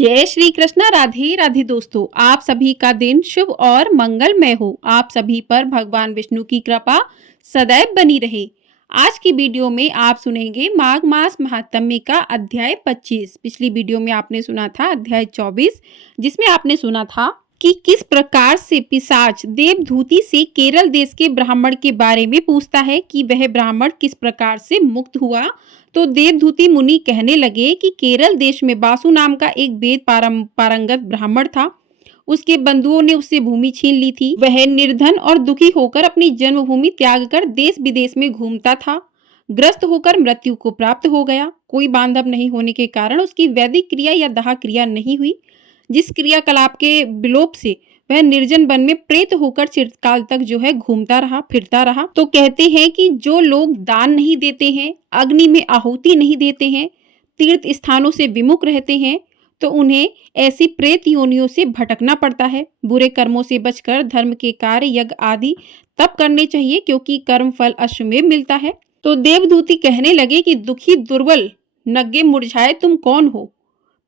जय श्री कृष्णा। राधे राधे दोस्तों, आप सभी का दिन शुभ और मंगलमय हो। आप सभी पर भगवान विष्णु की कृपा सदैव बनी रहे। आज की वीडियो में आप सुनेंगे माघ मास महात्म्य का अध्याय 25। पिछली वीडियो में आपने सुना था अध्याय 24, जिसमें आपने सुना था कि किस प्रकार से पिशाच देवधूति से केरल देश के ब्राह्मण के बारे में पूछता है कि वह ब्राह्मण किस प्रकार से मुक्त हुआ। तो देवधूति मुनि कहने लगे कि केरल देश में बासु नाम का एक वेद पारंगत ब्राह्मण था। उसके बंधुओं ने उससे भूमि छीन ली थी। वह निर्धन और दुखी होकर अपनी जन्मभूमि त्याग कर देश विदेश में घूमता था। ग्रस्त होकर मृत्यु को प्राप्त हो गया। कोई बांधव नहीं होने के कारण उसकी वैदिक क्रिया या दाह क्रिया नहीं हुई, जिस क्रियाकलाप के विलोप से वह निर्जन वन में प्रेत होकर चिरकाल तक घूमता रहा, फिरता रहा। तो कहते हैं कि जो लोग दान नहीं देते हैं, अग्नि में आहुति नहीं देते हैं, तीर्थ स्थानों से विमुख रहते हैं, तो उन्हें ऐसी प्रेत योनियों से भटकना पड़ता है। बुरे कर्मों से बचकर धर्म के कार्य, यज्ञ आदि तब करने चाहिए, क्योंकि कर्म फल अश्वमेव मिलता है। तो देवदूति कहने लगे कि दुखी, दुर्बल, नग्गे, मुरझाए तुम कौन हो?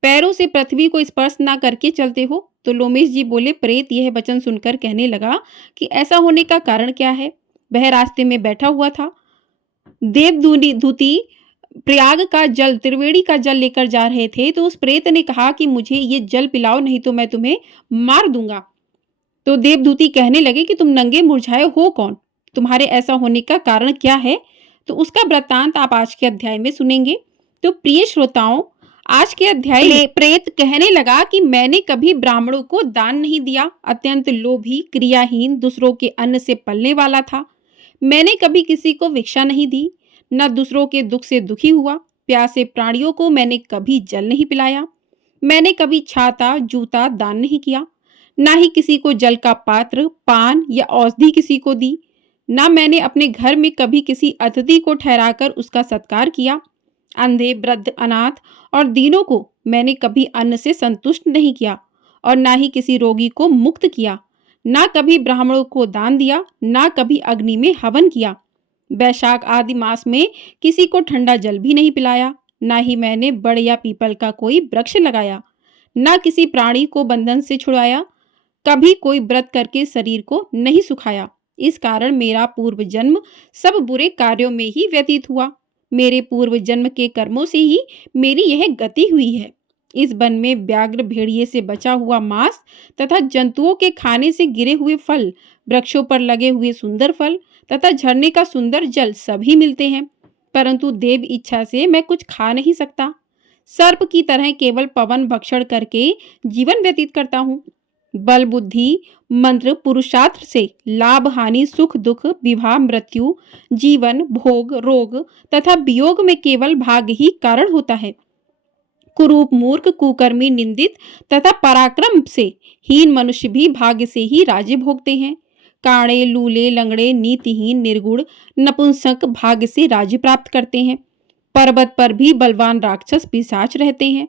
पैरों से पृथ्वी को स्पर्श ना करके चलते हो। तो लोमेश जी बोले, प्रेत यह वचन सुनकर कहने लगा कि ऐसा होने का कारण क्या है। वह रास्ते में बैठा हुआ था। देवदूति प्रयाग का जल, त्रिवेणी का जल लेकर जा रहे थे। तो उस प्रेत ने कहा कि मुझे ये जल पिलाओ, नहीं तो मैं तुम्हें मार दूंगा। तो देवदूति कहने लगे कि तुम नंगे मुरझाए हो कौन? तुम्हारे ऐसा होने का कारण क्या है? तो उसका वृत्तांत आप आज के अध्याय में सुनेंगे। तो प्रिय श्रोताओं, आज के अध्याय में प्रेत कहने लगा कि मैंने कभी ब्राह्मणों को दान नहीं दिया। अत्यंत लोभी, क्रियाहीन, दूसरों के अन्न से पलने वाला था। मैंने कभी किसी को भिक्षा नहीं दी, न दूसरों के दुख से दुखी हुआ। प्यासे प्राणियों को मैंने कभी जल नहीं पिलाया। मैंने कभी छाता, जूता दान नहीं किया। ना ही किसी को जल का पात्र, पान या औषधि किसी को दी। ना मैंने अपने घर में कभी किसी अतिथि को ठहराकर उसका सत्कार किया। अंधे, वृद्ध, अनाथ और दीनों को मैंने कभी अन्न से संतुष्ट नहीं किया, और ना ही किसी रोगी को मुक्त किया। ना कभी ब्राह्मणों को दान दिया, ना कभी अग्नि में हवन किया। वैशाख आदि मास में किसी को ठंडा जल भी नहीं पिलाया। ना ही मैंने बड़ या पीपल का कोई वृक्ष लगाया। ना किसी प्राणी को बंधन से छुड़ाया। कभी कोई व्रत करके शरीर को नहीं सुखाया। इस कारण मेरा पूर्व जन्म सब बुरे कार्यों में ही व्यतीत हुआ। मेरे पूर्व जन्म के कर्मों से ही मेरी यह गति हुई है। इस वन में व्याघ्र, भेड़िए से बचा हुआ मांस तथा जंतुओं के खाने से गिरे हुए फल, वृक्षों पर लगे हुए सुंदर फल तथा झरने का सुंदर जल सभी मिलते हैं, परंतु देव इच्छा से मैं कुछ खा नहीं सकता। सर्प की तरह केवल पवन भक्षण करके जीवन व्यतीत करता हूँ। बल, बुद्धि, मंत्र, पुरुषार्थ से लाभ, हानि, सुख, दुख, विवाह, मृत्यु, जीवन, भोग, रोग तथा वियोग में केवल भाग्य ही कारण होता है। कुरूप, मूर्ख, कुकर्मी, निंदित तथा पराक्रम से हीन मनुष्य भी भाग्य से ही राज्य भोगते हैं। काणे, लूले, लंगड़े, नीतिहीन, निर्गुण, नपुंसक भाग्य से राज्य प्राप्त करते हैं। पर्वत पर भी बलवान राक्षस, पिशाच रहते हैं,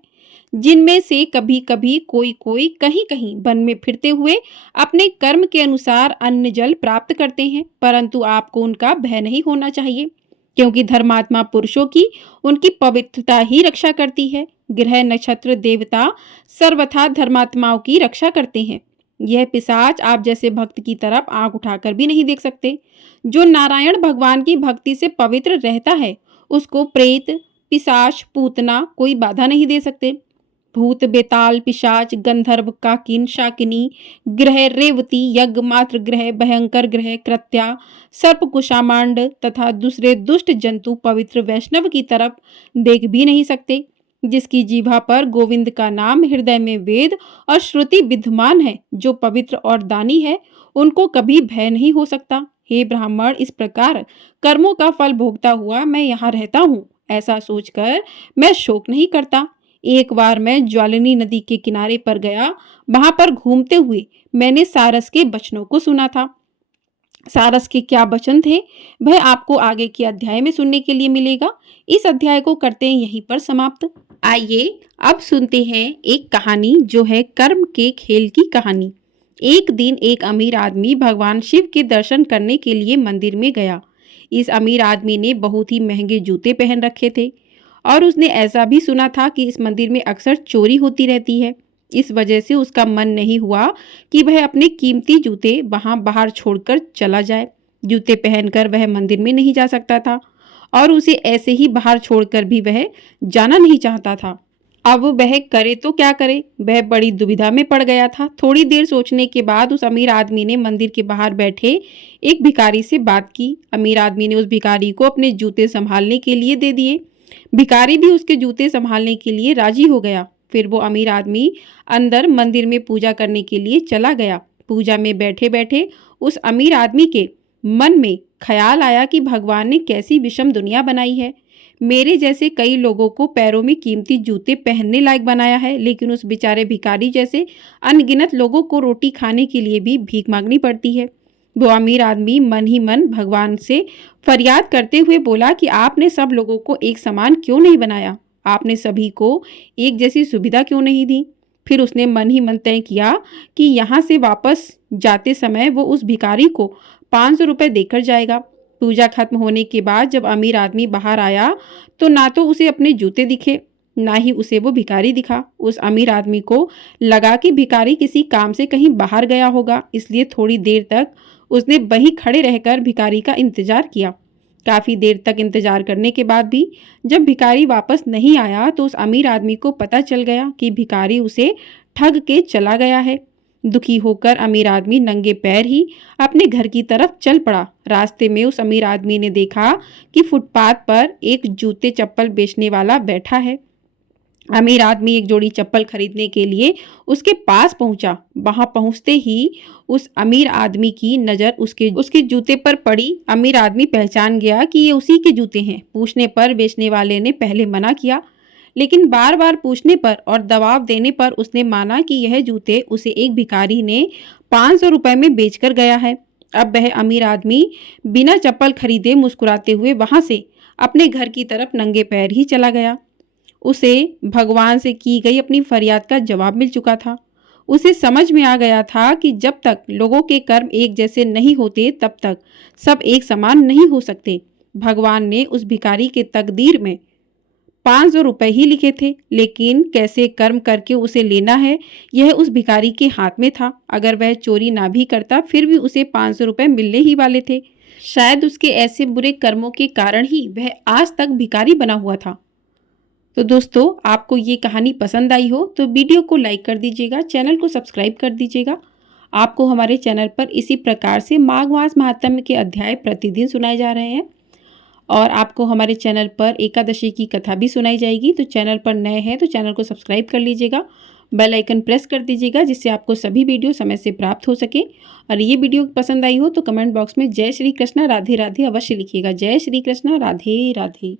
जिनमें से कभी कभी कोई कहीं कहीं वन में फिरते हुए अपने कर्म के अनुसार अन्न जल प्राप्त करते हैं, परंतु आपको उनका भय नहीं होना चाहिए, क्योंकि धर्मात्मा पुरुषों की उनकी पवित्रता ही रक्षा करती है। ग्रह, नक्षत्र, देवता सर्वथा धर्मात्माओं की रक्षा करते हैं। यह पिशाच आप जैसे भक्त की तरफ आंख उठाकर भी नहीं देख सकते। जो नारायण भगवान की भक्ति से पवित्र रहता है, उसको प्रेत, पिशाच, पूतना कोई बाधा नहीं दे सकते। भूत, बेताल, पिशाच, गंधर्व, काकिन, शाकिनी ग्रह, रेवती, यज्ञ, मात्र ग्रह, भयंकर ग्रह, कृत्या, सर्प, कुशामांड तथा दूसरे दुष्ट जंतु पवित्र वैष्णव की तरफ देख भी नहीं सकते। जिसकी जीभा पर गोविंद का नाम, हृदय में वेद और श्रुति विद्यमान है, जो पवित्र और दानी है, उनको कभी भय नहीं हो सकता। हे ब्राह्मण, इस प्रकार कर्मों का फल भोगता हुआ मैं यहाँ रहता हूँ, ऐसा सोचकर मैं शोक नहीं करता। एक बार मैं ज्वालिनी नदी के किनारे पर गया। वहां पर घूमते हुए मैंने सारस के वचनों को सुना था। सारस के क्या वचन थे, वह आपको आगे के अध्याय में सुनने के लिए मिलेगा। इस अध्याय को करते हैं यहीं पर समाप्त। आइए अब सुनते हैं एक कहानी, जो है कर्म के खेल की कहानी। एक दिन एक अमीर आदमी भगवान शिव के दर्शन करने के लिए मंदिर में गया। इस अमीर आदमी ने बहुत ही महंगे जूते पहन रखे थे और उसने ऐसा भी सुना था कि इस मंदिर में अक्सर चोरी होती रहती है। इस वजह से उसका मन नहीं हुआ कि वह अपने कीमती जूते वहां बाहर छोड़कर चला जाए। जूते पहनकर वह मंदिर में नहीं जा सकता था और उसे ऐसे ही बाहर छोड़कर भी वह जाना नहीं चाहता था। अब वह करे तो क्या करे, वह बड़ी दुविधा में पड़ गया था। थोड़ी देर सोचने के बाद उस अमीर आदमी ने मंदिर के बाहर बैठे एक भिखारी से बात की। अमीर आदमी ने उस भिखारी को अपने जूते संभालने के लिए दे दिए। भिखारी भी उसके जूते संभालने के लिए राजी हो गया। फिर वो अमीर आदमी अंदर मंदिर में पूजा करने के लिए चला गया। पूजा में बैठे बैठे उस अमीर आदमी के मन में ख्याल आया कि भगवान ने कैसी विषम दुनिया बनाई है। मेरे जैसे कई लोगों को पैरों में कीमती जूते पहनने लायक बनाया है, लेकिन उस बेचारे भिखारी जैसे अनगिनत लोगों को रोटी खाने के लिए भी भीख मांगनी पड़ती है। वो अमीर आदमी मन ही मन भगवान से फरियाद करते हुए बोला कि आपने सब लोगों को एक समान क्यों नहीं बनाया, आपने सभी को एक जैसी सुविधा क्यों नहीं दी। फिर उसने मन ही मन तय किया कि यहाँ से वापस जाते समय वो उस भिखारी को 500 रुपये देकर जाएगा। पूजा खत्म होने के बाद जब अमीर आदमी बाहर आया तो ना तो उसे अपने जूते दिखे, ना ही उसे वो भिखारी दिखा। उस अमीर आदमी को लगा कि भिखारी किसी काम से कहीं बाहर गया होगा, इसलिए थोड़ी देर तक उसने वहीं खड़े रहकर भिखारी का इंतजार किया। काफ़ी देर तक इंतजार करने के बाद भी जब भिखारी वापस नहीं आया तो उस अमीर आदमी को पता चल गया कि भिखारी उसे ठग के चला गया है। दुखी होकर अमीर आदमी नंगे पैर ही अपने घर की तरफ चल पड़ा। रास्ते में उस अमीर आदमी ने देखा कि फुटपाथ पर एक जूते चप्पल बेचने वाला बैठा है। अमीर आदमी एक जोड़ी चप्पल खरीदने के लिए उसके पास पहुंचा। वहां पहुंचते ही उस अमीर आदमी की नज़र उसके जूते पर पड़ी। अमीर आदमी पहचान गया कि ये उसी के जूते हैं। पूछने पर बेचने वाले ने पहले मना किया, लेकिन बार बार पूछने पर और दबाव देने पर उसने माना कि यह जूते उसे एक भिखारी ने 500 रुपये में बेचकर गया है। अब वह अमीर आदमी बिना चप्पल खरीदे मुस्कुराते हुए वहां से अपने घर की तरफ नंगे पैर ही चला गया। उसे भगवान से की गई अपनी फरियाद का जवाब मिल चुका था। उसे समझ में आ गया था कि जब तक लोगों के कर्म एक जैसे नहीं होते तब तक सब एक समान नहीं हो सकते। भगवान ने उस भिखारी के तकदीर में 500 रुपये ही लिखे थे, लेकिन कैसे कर्म करके उसे लेना है यह उस भिखारी के हाथ में था। अगर वह चोरी ना भी करता फिर भी उसे 500 रुपये मिलने ही वाले थे। शायद उसके ऐसे बुरे कर्मों के कारण ही वह आज तक भिखारी बना हुआ था। तो दोस्तों, आपको ये कहानी पसंद आई हो तो वीडियो को लाइक कर दीजिएगा, चैनल को सब्सक्राइब कर दीजिएगा। आपको हमारे चैनल पर इसी प्रकार से माघ मास महात्म्य के अध्याय प्रतिदिन सुनाए जा रहे हैं और आपको हमारे चैनल पर एकादशी की कथा भी सुनाई जाएगी। तो चैनल पर नए हैं तो चैनल को सब्सक्राइब कर लीजिएगा, बेल आइकन प्रेस कर दीजिएगा, जिससे आपको सभी वीडियो समय से प्राप्त हो सके। और ये वीडियो पसंद आई हो तो कमेंट बॉक्स में जय श्री कृष्णा राधे राधे अवश्य लिखिएगा। जय श्री कृष्णा राधे राधे।